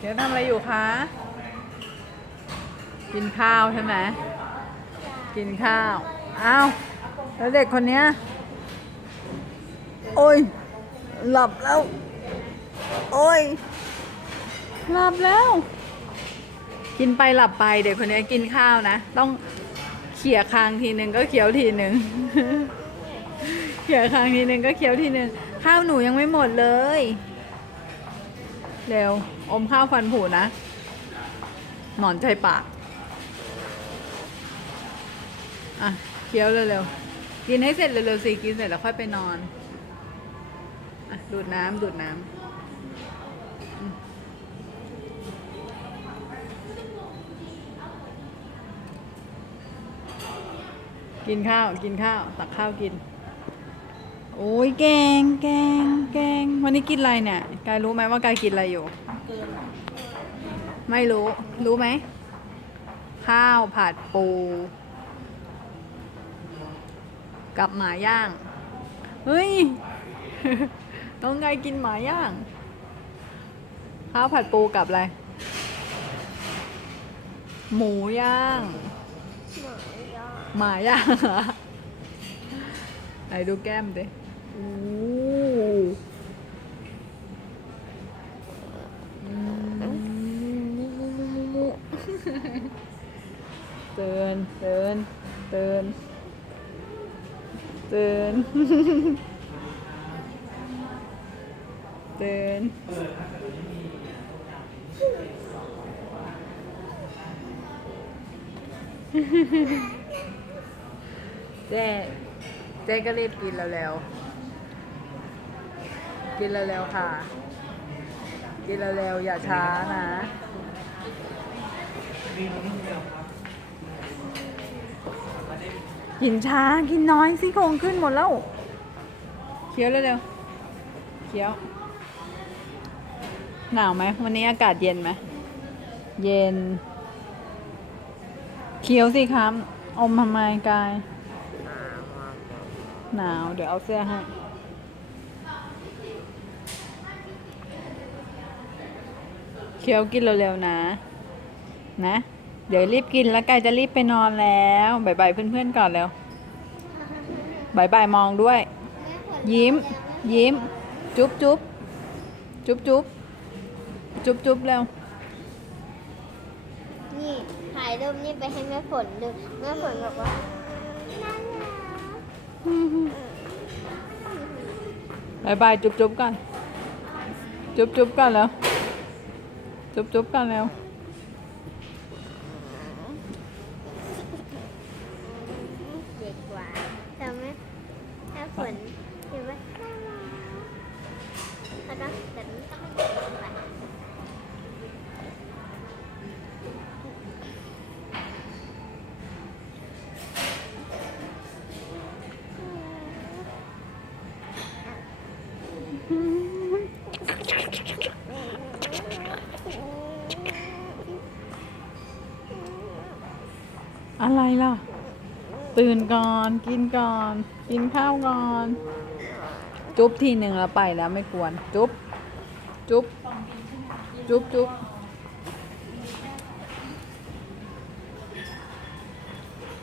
เดี๋ยวทำอะไรอยู่คะ กินข้าวใช่ไหม กินข้าว อ้าว แล้วเด็กคนเนี้ย โอ้ย หลับแล้ว โอ้ย หลับแล้ว กินไปหลับไปเด็กคนนี้กินข้าวนะ ต้องเขี่ยคางทีหนึ่งก็เคี้ยวทีหนึ่งเขี่ยคางทีหนึ่งก็เคี้ยวทีหนึ่งข้าวหนูยังไม่หมดเลย เร็ว อมข้าวฟันผุนะ หนอนใจปาก อะ เคี้ยวเร็วๆ กินให้เสร็จเร็วๆสิ กินเสร็จแล้วค่อยไปนอน อะ ดูดน้ำดูดน้ำกินข้าว กินข้าว ตักข้าวกิน โอ้ยแกง แกง แกง วันนี้กินอะไรเนี่ยกายรู้ไหมว่ากายกินอะไรอยู่ ไม่รู้ รู้ไหม ข้าวผัดปู กับหมาย่าง เฮ้ยน้องไงกินหมาย่าง ข้าวผัดปูกับอะไร หมูย่าง หมาย่างไหนดูแก้มดิโอ้มเตือนเตือนเตือนเตือนเตือนเจ๊เจ๊ก็รีบกินเร็วๆกินเร็วๆค่ะ กินเร็วๆอย่าช้านะ กินช้ากินน้อยซี่โครงขึ้นหมดแล้วเคี้ยวเร็วๆเคี้ยว หนาวไหมวันนี้อากาศเย็นไหมเย็นเคี้ยวสิครับอมทำไมกาย หนาว เดี๋ยวเอาเสื้อให้เคี้ยวกินเร็วๆนะ นะ เดี๋ยวรีบกินแล้วกายจะรีบไปนอนแล้วบายบายเพื่อนๆก่อนแล้วบายบายมองด้วย ยิ้ม ยิ้ม จุ๊บจุ๊บจุ๊บจุ๊บจุ๊บจุ๊บเร็วนี่ถ่ายรูปนี่ไปให้แม่ฝนดูแม่ฝนบอกว่าน่ารักบายบายจุ๊บจุ๊บกัน จุ๊บจุ๊บกันแล้ว จุ๊บจุ๊บกันแล้ว เด็กกว่าแต่แม่ แม่ฝนคิดว่าน่ารักแล้วก็แต่ต้องเด็กกว่าอะไรล่ะ ตื่นก่อนกินก่อน กินข้าวก่อน จุ๊บทีหนึ่งแล้วไปแล้วไม่กวน จุ๊บ จุ๊บ จุ๊บจุ๊บ